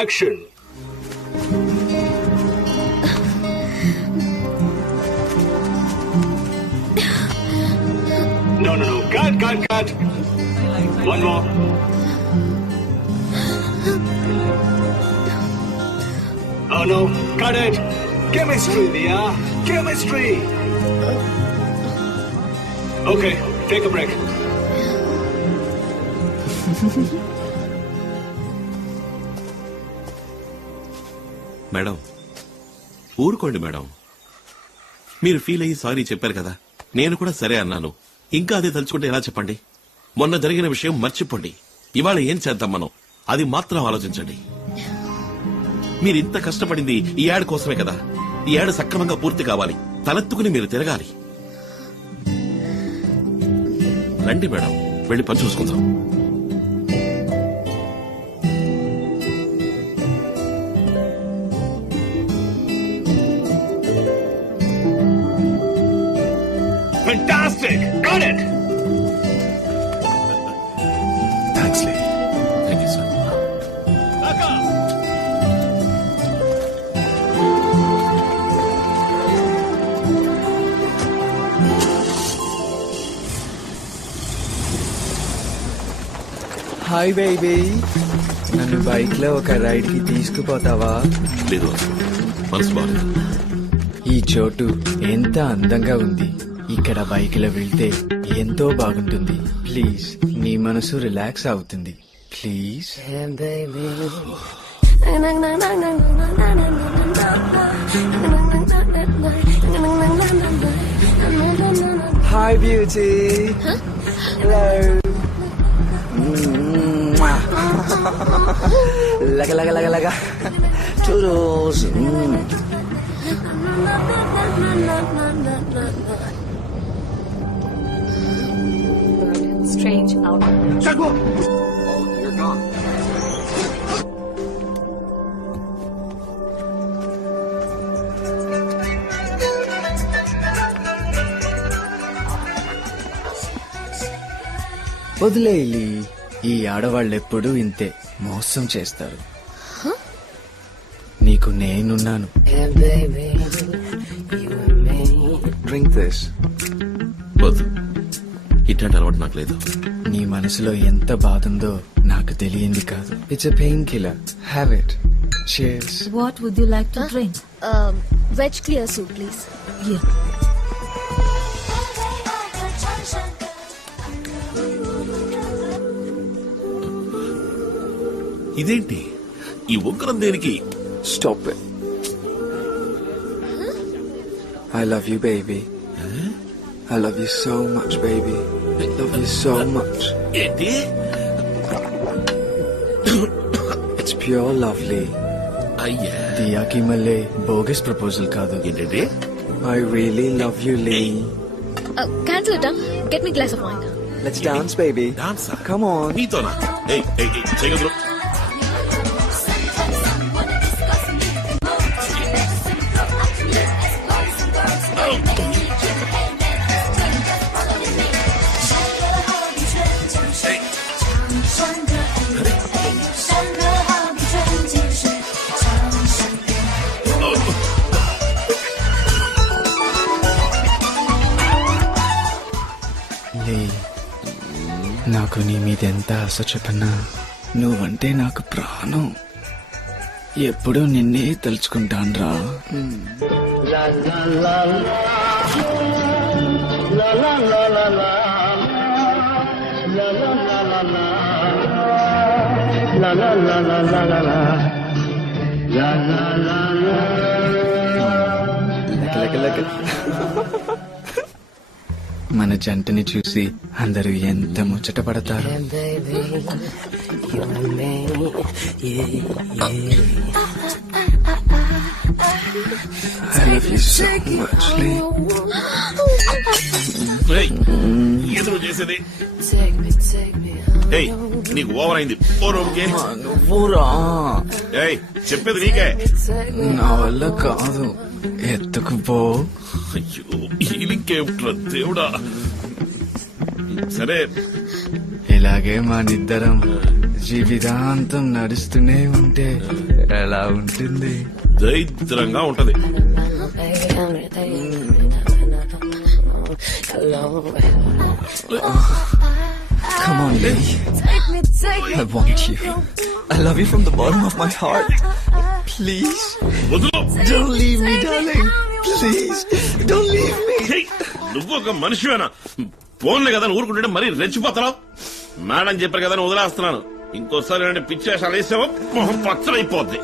Action. No. Cut. One more. Oh no, cut it. Chemistry, Dia. Chemistry. Okay, take a break. Madam ఊరుకోండి madam. మీరు feel అయ్యి sorry చెప్పారు కదా, నేను కూడా సరే అన్నాను. ఇంకా అదే తలుచుకుంటే ఎలా చెప్పండి? మొన్న జరిగిన విషయం మర్చిపోండి. ఇవాళ ఏం చేద్దాం మనం, అది మాత్రం ఆలోచించండి. మీరు ఇంత కష్టపడింది ఈ యాడ్ కోసమే కదా. ఈ యాడ్ సక్రమంగా పూర్తి కావాలి, తలెత్తుకుని మీరు తిరగాలి. రండి మేడం, వెళ్ళి పని చూసుకుందాం. Fantastic! Got it! Thanks, Lee. Thank you, sir. Back up! Hi baby, నన్ను బైక్ లో ఒక రైడ్ కి తీసుకుపోతావా? లేదు, మనసు బాగుంది. ఈ చోటు ఎంత అందంగా ఉంది. ఇక్కడ బైక్ లో వెళ్తే ఎంతో బాగుంటుంది. ప్లీజ్, నీ మనసు రిలాక్స్ అవుతుంది. ప్లీజ్. Hi beauty. హలో. లగ లగ లగ లగ టూరోస్. Strange outfit. Jaguar! Oh, you're gone. వదిలేయి. ఈ ఆడవాళ్ళెప్పుడు ఇంతే మోసం చేస్తారు. నీకు నేనున్నాను. Drink this. వద్దు, ఇట్లాంటి అలవాటు నాకు లేదు. నీ మనసులో ఎంత బాధ ఉందో నాకు తెలియంది కాదు. It's a pain killer. Have it. Cheers. What would you like to drink? Veg clear soup, please. Yeah. ఇదేంటి ఈ ఉగ్రం దేనికి? Stop it. I love you, baby. I love you so much, baby. I love you so much. ఏంటి? It's pure lovely. అయ్యా, దియాకి మళ్ళీ bogus proposal కాదు. ఏంటంటే? I really love you, Lee. Cancel it, huh? Get me a glass of wine. Let's dance, baby. డాన్సా? Come on. నీతోనా? ఏయ్ చేయగలరు? లే, నాకు నీ మీద ఎంత ఆశ చెప్పన్నా, నువ్వంటే నాకు ప్రాణం. ఎప్పుడూ నిన్నే తలుచుకుంటాన్రా. లక లక లక. మన జంటని చూసి అందరూ ఎంత ముచ్చట పడతారు. I love you so much, Lee. ఏయ్, ఎదురు చేసేది? ఏయ్, నీకు ఓవర్ అయింది. ఓ రూమ్కి. నువ్వురా. ఏయ్, చెప్పేది నీకే. నా వల్ల కాదు, ఎత్తుకుపో. అయ్యో, ఈలింకేమిట్రా దేవుడా. సరే, ఇలాగే మా నిద్దరం జీవితాంతం నడుస్తూనే ఉంటే ఎలా ఉంటుంది? దరిద్రంగా ఉంటది. Come on, baby. I want you. I love you from the bottom of my heart. Please, వదులు. don't leave me, darling. Please, don't leave me. హే, నువ్వు ఒక మనిషివేనా? ఫోన్లే కదా నువ్వు ఊరుకుంటే మరీ రెచ్చిపోతున్నావు. మేడం చెప్పారు కదా నువ్వు వదిలేస్తున్నాను. ఇంకోసారి అంటే పిచ్చేసాలు వేసావో మొహం పచ్చడైపోద్ది.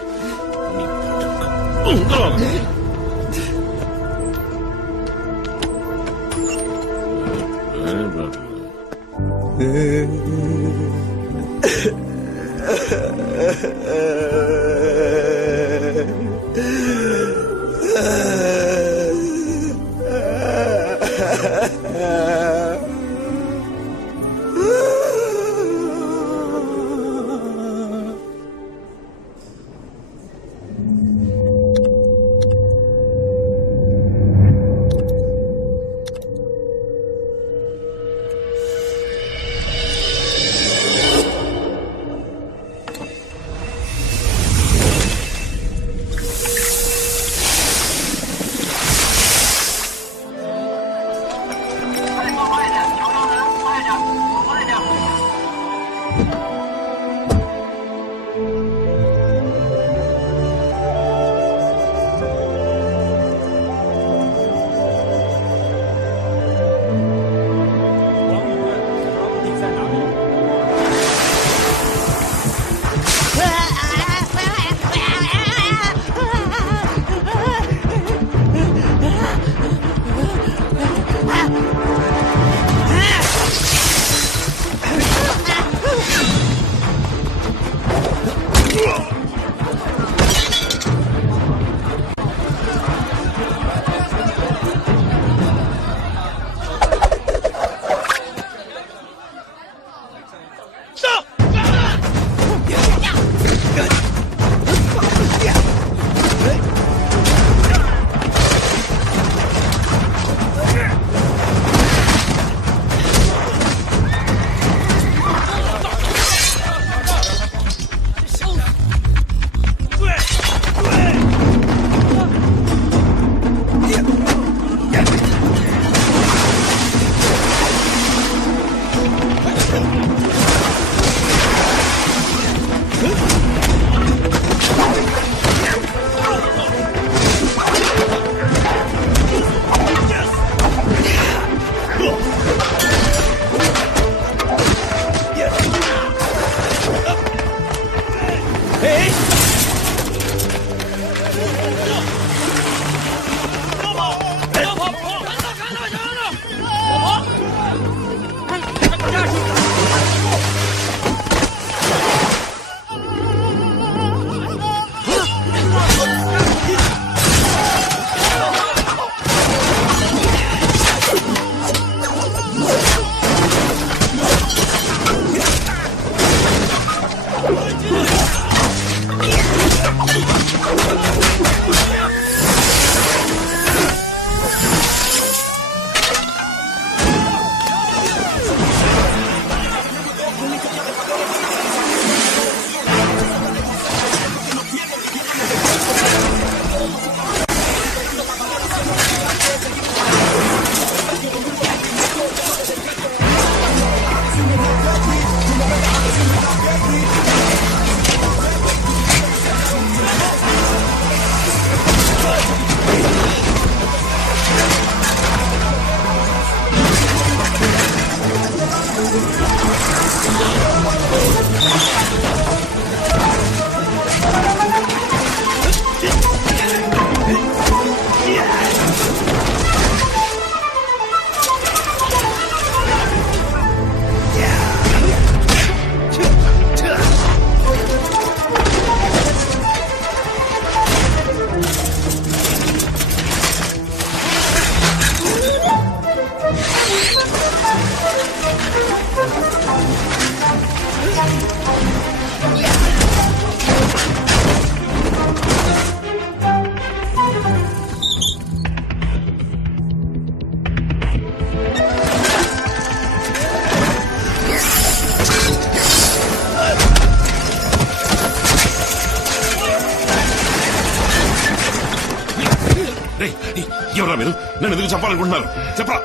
ఎవరా మీరు నన్ను ఎందుకు చెప్పాలనుకుంటున్నారు చెప్పరా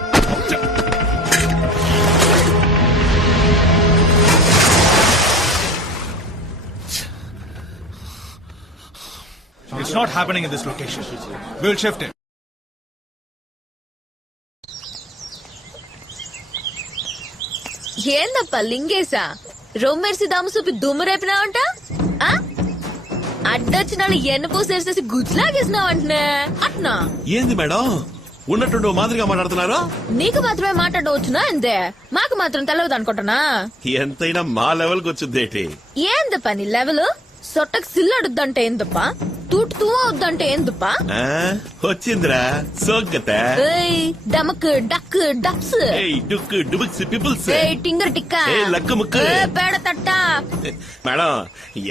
It's not happening in this location. We'll shift it. ఏందప్ప లింగేశా రొమ్మెర్సి దమ్ము చూపి దుమ్ము రేపినావంట అడ్డొచ్చిన వాళ్ళు ఎన్న పూసేసేసి గుజ్లాగేసినావంటనే అట్నా ఏంది మేడం ఉన్నట్టుండి మాదిరిగా మాట్లాడుతున్నారు నీకు మాత్రమే మాట్లాడవచ్చునా అంతే మాకు మాత్రం తెలవదు అనుకుంటున్నా ఎంతైనా మా లెవెల్కి వచ్చిందేటి ఏందప్ప నీ లెవెల్ సొట్టకు సిల్లడుద్దంటే ఏందప్ప తూటు తూ అవుద్దంటే ఏందప్ప ఆ, వచ్చిందిరా సోగ్గత డమక్ డక్ డప్స్ డుక్ డుబుక్స్ పిపుల్స్ టింగర్ టిక్క లక్కు ముక్కు పేడ తట్ట మేడం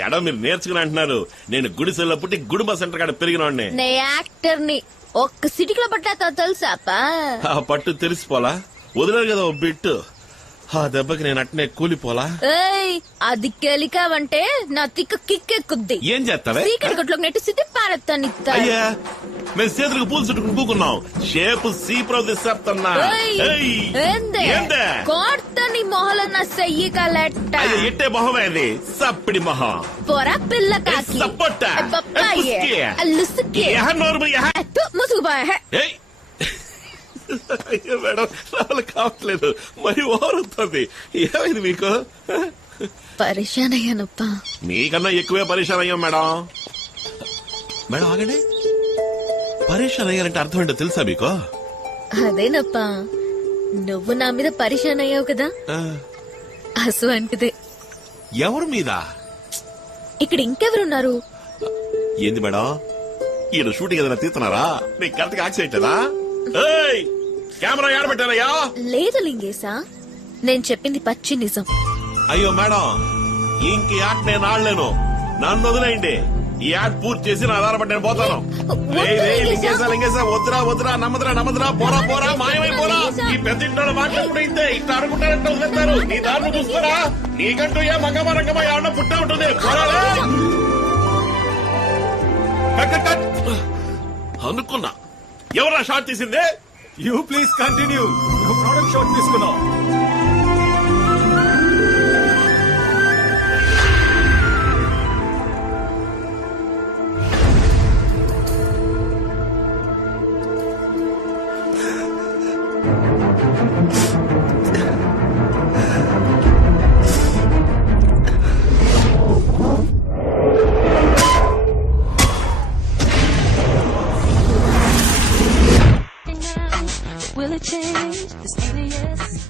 ఎడో మీరు నేర్చుకుని అంటున్నారు నేను గుడిసెల్లో పుట్టి గుడుంబ సెంటర్ కాడ పెరిగినోడ్ని నే యాక్టర్ ని ఒక్క సిటీలో పట్టాతో తెలుసాపా ఆ పట్టు తెలిసిపోలా వదిలేరు కదా ఓ బిట్టు ఆ దెబ్బకి నేను అట్నే కూలిపోలా అది కెలికావంటే నా తిక్క కిక్కెక్కుద్ది ఏం చేస్తావే సీకటి గట్లోకి నెట్టి సిద్ధి పారెత్తాను అయ్యా మేము చేతులకు పూలు చుట్టుకుని కూకున్నాం షేపు సీప్రో తెస్తున్నా కోర్తని మొహల నా సెయ్యి కలెట్ట అయ్యో ఎట్టే మొహమే అది సప్పిడి మొహం పొర పిల్ల కాకి సప్పొట్ట ముసుగుబాయ్ ఏయ్ అయ్యో మేడం రావాలి కావట్లేదు మరి ఓరుతుంది ఏమైంది మీకు పరిశాన్ అయ్యానప్ప మీకన్నా ఎక్కువే పరేషాన్ అయ్యాం మేడం మేడం ఆగండి పరేషాన్ అయ్యారంటే అర్థం ఏంటో తెలుసా మీకు అదేనప్ప నువ్వు నా మీద పరిశాన్ అయ్యావు కదా ఆ, అసువంటిదే ఎవరి మీద ఇక్కడ ఇంకెవరున్నారు ఏంది మేడం ఈయన షూటింగ్ ఏదైనా తీస్తున్నారా నీకు కరెక్ట్ గా యాక్సిడెంట్ కదా ఏయ్ కెమెరా ఏడబెట్టారయ్యా లేదు లింగేశా నేను చెప్పింది పచ్చి నిజం అయ్యో మేడం ఇంక యాడ్ నేను ఆడలేను నన్ను వదిలేయండి ఈ యాడ్ పూర్తి చేసి నా ఆధారపడి నేను పోతాను లింగేశా వద్దురా వద్దురా నమ్మదురా పోరా పోరా మాయమైపోరా ఈ పెద్ద ఇంట్లో మాట్లాడుకుంటే ఇంతే ఇట్లా అనుకుంటారంటే వదిలేస్తారు నీ దారిని చూస్తారా నీకంటూ ఏ మంగమ్మ రంగమ్మ ఎవరన్నా పుట్టే ఉంటుంది పోరాలే అనుకున్నా ఎవరా shot తీసిందే You please continue. No product shot తీసుకున్నాం. Will it change? This alias.